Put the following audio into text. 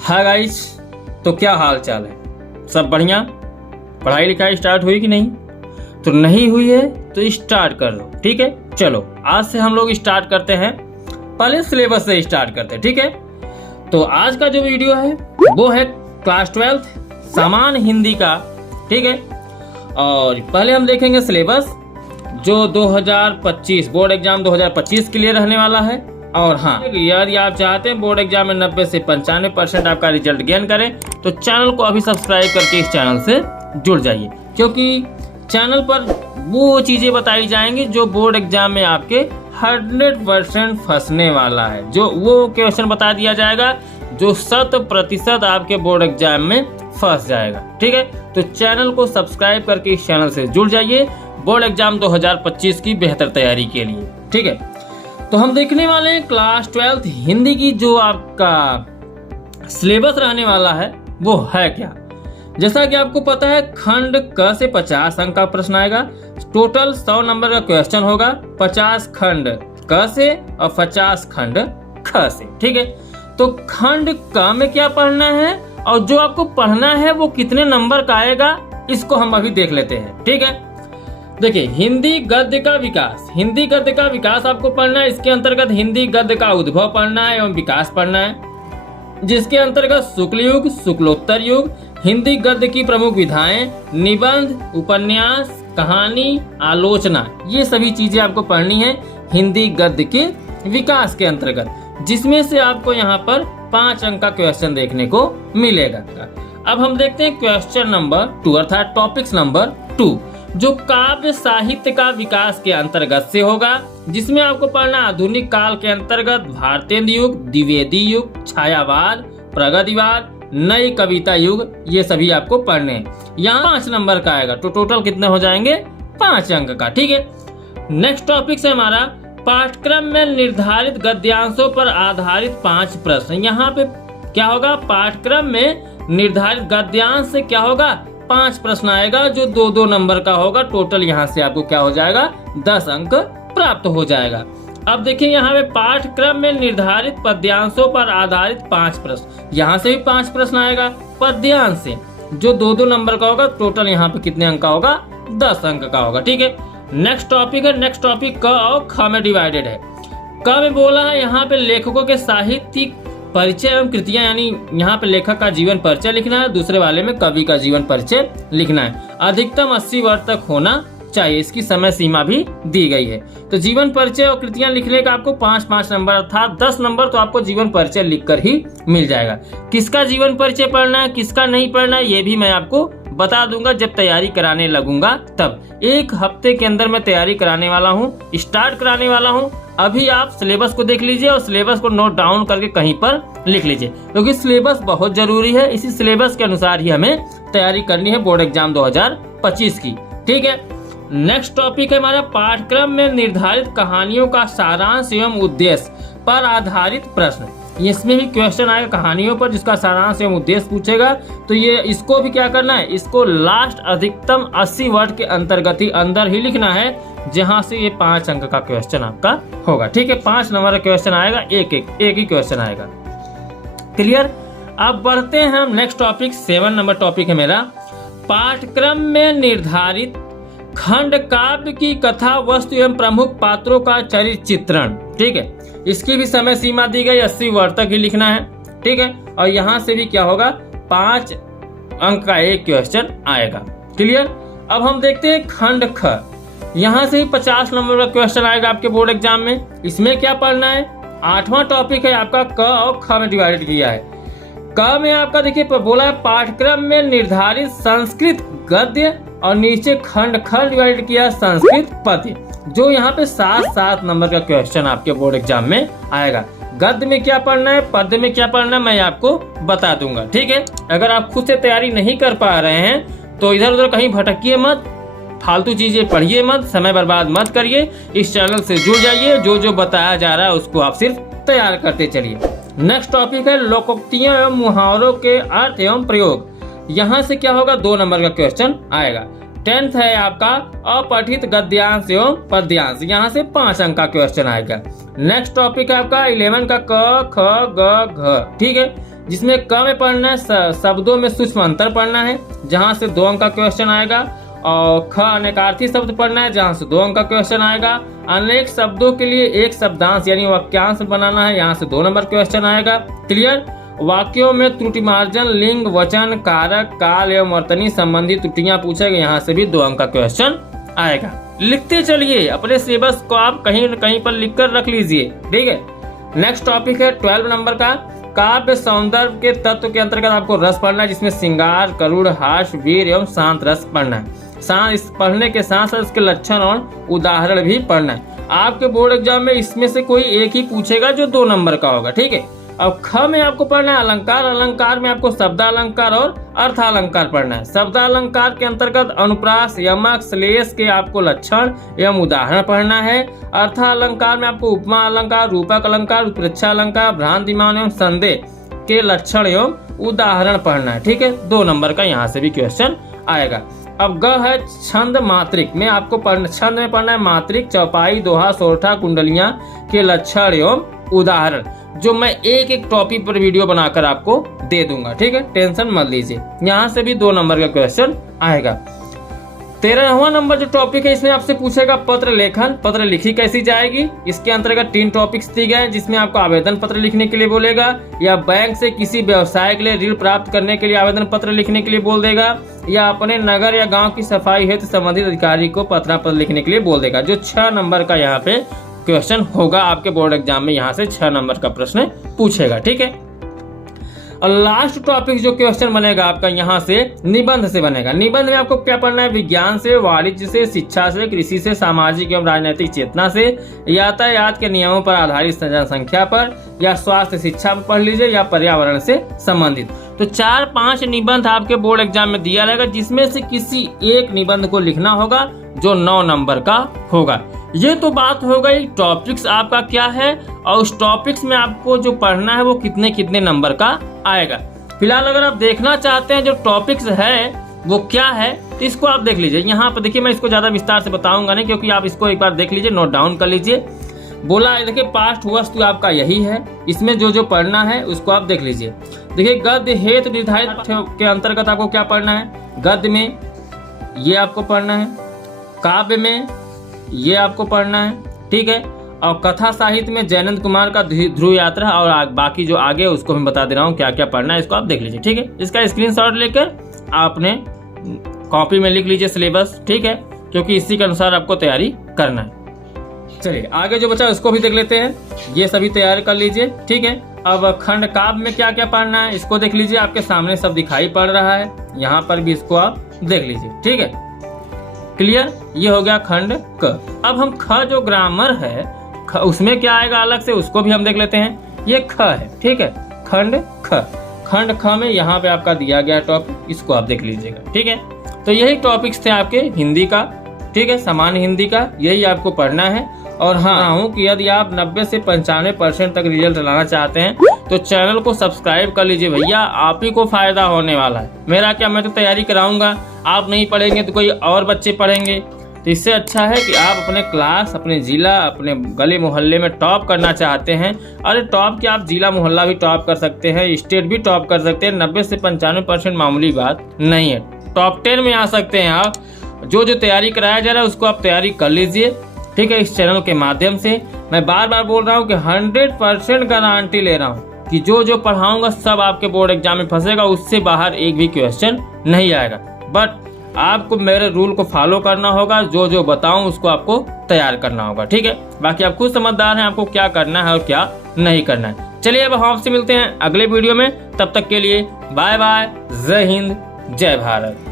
Hi guys, तो क्या हाल चाल है? सब बढ़िया? पढ़ाई लिखाई स्टार्ट हुई कि नहीं? तो नहीं हुई है तो स्टार्ट कर लो, ठीक है। चलो आज से हम लोग स्टार्ट करते हैं, पहले सिलेबस से स्टार्ट करते हैं, ठीक है। तो आज का जो वीडियो है वो है क्लास 12 सामान्य हिंदी का, ठीक है। और पहले हम देखेंगे सिलेबस जो 2025 बोर्ड एग्जाम 2025 के लिए रहने वाला है। और हाँ, यदि आप चाहते हैं बोर्ड एग्जाम में 90 से 95% आपका रिजल्ट गेन करें तो चैनल को अभी सब्सक्राइब करके इस चैनल से जुड़ जाइए, क्योंकि चैनल पर वो चीजें बताई जाएंगी जो बोर्ड एग्जाम में आपके 100% फंसने वाला है। जो वो क्वेश्चन बता दिया जाएगा जो 100% आपके बोर्ड एग्जाम में फंस जाएगा, ठीक है। तो चैनल को सब्सक्राइब करके इस चैनल से जुड़ जाइए बोर्ड एग्जाम 2025 की बेहतर तैयारी के लिए, ठीक है। तो हम देखने वाले हैं क्लास 12 हिंदी की जो आपका सिलेबस रहने वाला है वो है क्या। जैसा कि आपको पता है, खंड क से 50 अंक का प्रश्न आएगा। टोटल 100 नंबर का क्वेश्चन होगा, 50 खंड क से और 50 खंड ख से, ठीक है। तो खंड क में क्या पढ़ना है और जो आपको पढ़ना है वो कितने नंबर का आएगा, इसको हम अभी देख लेते हैं, ठीक है। देखिए, हिंदी गद्य का विकास, हिंदी गद्य का विकास आपको पढ़ना है। इसके अंतर्गत हिंदी गद्य का उद्भव पढ़ना है एवं विकास पढ़ना है, जिसके अंतर्गत शुक्ल युग, शुक्लोत्तर युग, हिंदी गद्य की प्रमुख विधाएं, निबंध, उपन्यास, कहानी, आलोचना, ये सभी चीजें आपको पढ़नी है हिंदी गद्य के विकास के अंतर्गत, जिसमें से आपको यहाँ पर 5 अंक का क्वेश्चन देखने को मिलेगा। अब हम देखते हैं क्वेश्चन नंबर 2 अर्थात टॉपिक्स नंबर 2, जो काव्य साहित्य का विकास के अंतर्गत से होगा, जिसमें आपको पढ़ना आधुनिक काल के अंतर्गत भारतेंद्र युग, द्विवेदी युग, छायावाद, प्रगतिवाद, नई कविता युग, ये सभी आपको पढ़ने हैं। यहाँ 5 नंबर का आएगा, तो टोटल कितने हो जाएंगे? 5 अंक का, ठीक है। नेक्स्ट टॉपिक से हमारा पाठ्यक्रम में निर्धारित गद्यांशों पर आधारित 5 प्रश्न। यहाँ पे क्या होगा? पाठ्यक्रम में निर्धारित गद्यांश से क्या होगा? 5 प्रश्न आएगा जो 2-2 नंबर का होगा। टोटल यहाँ से आपको क्या हो जाएगा? 10 अंक प्राप्त हो जाएगा। अब देखिए, यहाँ पे पाठ्यक्रम में निर्धारित पद्यांशों पर आधारित 5 प्रश्न, यहाँ से भी 5 प्रश्न आएगा पद्यांश से, जो 2-2 नंबर का होगा। टोटल यहाँ पे कितने अंक का होगा? 10 अंक का होगा, ठीक है। नेक्स्ट टॉपिक है, नेक्स्ट टॉपिक क और ख में डिवाइडेड है। क में बोला है यहाँ पे लेखकों के साहित्यिक परिचय एवं कृतियां, यानी यहाँ पे लेखक का जीवन परिचय लिखना है, दूसरे वाले में कवि का जीवन परिचय लिखना है। अधिकतम 80 वर्ष तक होना चाहिए, इसकी समय सीमा भी दी गई है। तो जीवन परिचय और कृतियां लिखने का आपको 5-5 नंबर अर्थात 10 नंबर तो आपको जीवन परिचय लिखकर ही मिल जाएगा। किसका जीवन परिचय पढ़ना है, किसका नहीं पढ़ना है, ये भी मैं आपको बता दूंगा जब तैयारी कराने लगूंगा तब। 1 हफ्ते के अंदर मैं तैयारी कराने वाला हूँ, स्टार्ट कराने वाला हूँ। अभी आप सिलेबस को देख लीजिए और सिलेबस को नोट डाउन करके कहीं पर लिख लीजिए, क्योंकि सिलेबस बहुत जरूरी है। इसी सिलेबस के अनुसार ही हमें तैयारी करनी है बोर्ड एग्जाम 2025 की, ठीक है। नेक्स्ट टॉपिक है हमारा पाठ्यक्रम में निर्धारित कहानियों का सारांश एवं उद्देश्य पर आधारित प्रश्न। इसमें भी क्वेश्चन आएगा कहानियों पर, जिसका सारांश एवं उद्देश्य पूछेगा। तो ये इसको भी क्या करना है? इसको लास्ट अधिकतम 80 वर्ड के अंतर्गत ही अंदर ही लिखना है, जहां से ये 5 अंक का क्वेश्चन आपका होगा, ठीक है। 5 नंबर का क्वेश्चन आएगा, एक ही क्वेश्चन आएगा। क्लियर? अब बढ़ते हैं हम नेक्स्ट टॉपिक, 7 नंबर टॉपिक है मेरा, पाठ्यक्रम में निर्धारित खंड काव्य की कथा वस्तु एवं प्रमुख पात्रों का चरित्र चित्रण, ठीक है। इसकी भी समय सीमा दी गई, 80 वर्ड तक ही लिखना है, ठीक है। और यहाँ से भी क्या होगा? 5 अंक का एक क्वेश्चन आएगा। क्लियर? अब हम देखते हैं खंड ख, यहाँ से ही 50 नंबर का क्वेश्चन आएगा आपके बोर्ड एग्जाम में। इसमें क्या पढ़ना है? 8वां टॉपिक है आपका क और ख में डिवाइडेड किया है। क में आपका देखिए बोला है पाठ्यक्रम में निर्धारित संस्कृत गद्य और नीचे खंड ख डिवाइड किया संस्कृत पद्य, जो यहाँ पे 7-7 नंबर का क्वेश्चन आपके बोर्ड एग्जाम में आएगा। गद्य में क्या पढ़ना है, पद्य में क्या पढ़ना है, मैं आपको बता दूंगा, ठीक है। अगर आप खुद से तैयारी नहीं कर पा रहे हैं तो इधर उधर कहीं भटकिए मत, फालतू चीजें पढ़िए मत, समय बर्बाद मत करिए, इस चैनल से जुड़ जाइए। जो बताया जा रहा है उसको आप सिर्फ तैयार करते चलिए। नेक्स्ट टॉपिक है लोकोक्तियां एवं मुहावरों के अर्थ एवं प्रयोग। यहाँ से क्या होगा? 2 नंबर का क्वेश्चन आएगा। 10th है आपका अपठित गद्यांश एवं पद्यांश, यहाँ से 5 अंक का क्वेश्चन आएगा। नेक्स्ट टॉपिक है आपका 11 का क ख ग घ, ठीक है। जिसमें क में पढ़ना है शब्दों में सूक्ष्म अंतर पढ़ना है, जहां से 2 अंक का क्वेश्चन आएगा। और ख अनेकार्थी शब्द पढ़ना है, जहां से 2 अंक का क्वेश्चन आएगा। अनेक शब्दों के लिए एक शब्दांश यानी वाक्यांश बनाना है, यहाँ से 2 नंबर क्वेश्चन आएगा। क्लियर। वाक्यों में त्रुटि मार्जन, लिंग, वचन, कारक, काल एवं वर्तनी संबंधी त्रुटियां पूछेगा, यहाँ से भी 2 अंक का क्वेश्चन आएगा। लिखते चलिए, अपने सिलेबस को आप कहीं न कहीं पर लिख कर रख लीजिए। ठीक है। नेक्स्ट टॉपिक है 12 नंबर का काव्य सौंदर्य के तत्व के अंतर्गत आपको रस पढ़ना है, जिसमें श्रृंगार, करुण, हास्य, वीर एवं शांत रस पढ़ना है। इस पढ़ने के साथ साथ इसके लक्षण और उदाहरण भी पढ़ना है। आपके बोर्ड एग्जाम में इसमें से कोई एक ही पूछेगा जो 2 नंबर का होगा। ठीक है। अब ख में आपको पढ़ना है अलंकार। अलंकार में आपको शब्दालंकार और अर्थालंकार पढ़ना है। शब्दालंकार के अंतर्गत अनुप्रास, यमक, श्लेष के आपको लक्षण एवं उदाहरण पढ़ना है। अर्थालंकार में आपको उपमा अलंकार, रूपक अलंकार, उत्प्रेक्षा अलंकार, भ्रांतिमान एवं संदेह के लक्षण एवं उदाहरण पढ़ना है। ठीक है। 2 नंबर का यहाँ से भी क्वेश्चन आएगा। अब ग है छंद मात्रिक में आपको छंद में पढ़ना है मात्रिक, चौपाई, दोहा, सोरठा, कुंडलियां के लक्षण एवं उदाहरण, जो मैं एक एक टॉपिक पर वीडियो बनाकर आपको दे दूंगा। ठीक है। टेंशन मत लीजिए, यहाँ से भी 2 नंबर का क्वेश्चन आएगा। 13वां नंबर जो टॉपिक है, इसमें आपसे पूछेगा पत्र लेखन। पत्र लिखी कैसी जाएगी। इसके अंतर्गत 3 टॉपिक्स दिए गए हैं, जिसमें आपको आवेदन पत्र लिखने के लिए बोलेगा, या बैंक से किसी व्यवसाय के लिए ऋण प्राप्त करने के लिए आवेदन पत्र लिखने के लिए बोल देगा, या अपने नगर या गांव की सफाई हेतु संबंधित अधिकारी को पत्र लिखने के लिए बोल देगा। जो 6 नंबर का यहाँ पे क्वेश्चन होगा आपके बोर्ड एग्जाम में, यहाँ से 6 नंबर का प्रश्न पूछेगा। ठीक है। और लास्ट टॉपिक जो क्वेश्चन बनेगा आपका यहाँ से निबंध से बनेगा। निबंध में आपको क्या पढ़ना है। विज्ञान से, वाणिज्य से, शिक्षा से, कृषि से, सामाजिक एवं राजनीतिक चेतना से, यातायात के नियमों पर आधारित जनसंख्या पर, या स्वास्थ्य शिक्षा पर पढ़ लीजिए, या पर्यावरण से संबंधित। तो 4-5 निबंध आपके बोर्ड एग्जाम में दिया रहेगा, जिसमें से किसी एक निबंध को लिखना होगा जो 9 नंबर का होगा। ये तो बात हो गई टॉपिक्स आपका क्या है, और उस टॉपिक्स में आपको जो पढ़ना है वो कितने कितने नंबर का आएगा। फिलहाल अगर आप देखना चाहते हैं जो टॉपिक्स है वो क्या है, तो इसको आप देख लीजिए। यहाँ पर देखिए, मैं इसको ज्यादा विस्तार से बताऊंगा नहीं, क्योंकि आप इसको एक बार देख लीजिए, नोट डाउन कर लीजिए। बोला है देखिए, पास्ट वस्तु आपका यही है, इसमें जो जो पढ़ना है उसको आप देख लीजिए। देखिए, गद्य हेतु निर्धारित के अंतर्गत आपको क्या पढ़ना है। गद्य में ये आपको पढ़ना है, काव्य में ये आपको पढ़ना है। ठीक है। और कथा साहित्य में जयनंद कुमार का ध्रुव यात्रा, और बाकी जो आगे उसको मैं बता दे रहा हूँ क्या क्या पढ़ना है, इसको आप देख लीजिए। ठीक है। इसका स्क्रीनशॉट लेकर आपने कॉपी में लिख लीजिए सिलेबस। ठीक है। क्योंकि इसी के अनुसार आपको तैयारी करना है। चलिए आगे जो बचा उसको भी देख लेते हैं। ये सभी तैयारी कर लीजिए। ठीक है। अब खंड काव्य में क्या क्या पढ़ना है इसको देख लीजिए। आपके सामने सब दिखाई पड़ रहा है, यहाँ पर भी इसको आप देख लीजिए। ठीक है। क्लियर। ये हो गया खंड क। अब हम ख जो ग्रामर है उसमें क्या आएगा अलग से, उसको भी हम देख लेते हैं। ये ख है। ठीक है। खंड ख। खंड ख में यहाँ पे आपका दिया गया टॉपिक, इसको आप देख लीजिएगा। ठीक है। तो यही टॉपिक्स थे आपके हिंदी का। ठीक है। सामान्य हिंदी का यही आपको पढ़ना है। और हाँ कि यदि आप 90 से 95% तक रिजल्ट लाना चाहते हैं तो चैनल को सब्सक्राइब कर लीजिए भैया, आप ही को फायदा होने वाला है। मेरा क्या, मैं तो तैयारी कराऊंगा, आप नहीं पढ़ेंगे तो कोई और बच्चे पढ़ेंगे। तो इससे अच्छा है कि आप अपने क्लास, अपने जिला, अपने गली मोहल्ले में टॉप करना चाहते हैं। अरे टॉप क्या, आप जिला मोहल्ला भी टॉप कर सकते हैं, स्टेट भी टॉप कर सकते हैं। 90 से 95% मामूली बात नहीं है, टॉप 10 में आ सकते हैं आप। जो जो तैयारी कराया जा रहा है उसको आप तैयारी कर लीजिए। ठीक है। इस चैनल के माध्यम से मैं बार बार बोल रहा हूँ कि 100% गारंटी ले रहा हूँ कि जो जो पढ़ाऊंगा सब आपके बोर्ड एग्जाम में फंसेगा, उससे बाहर एक भी क्वेश्चन नहीं आएगा। बट आपको मेरे रूल को फॉलो करना होगा, जो जो बताऊं उसको आपको तैयार करना होगा। ठीक है। बाकी आप खुद समझदार हैं आपको क्या करना है और क्या नहीं करना है। चलिए अब हम आपसे मिलते हैं अगले वीडियो में, तब तक के लिए बाय बाय। जय हिंद, जय भारत।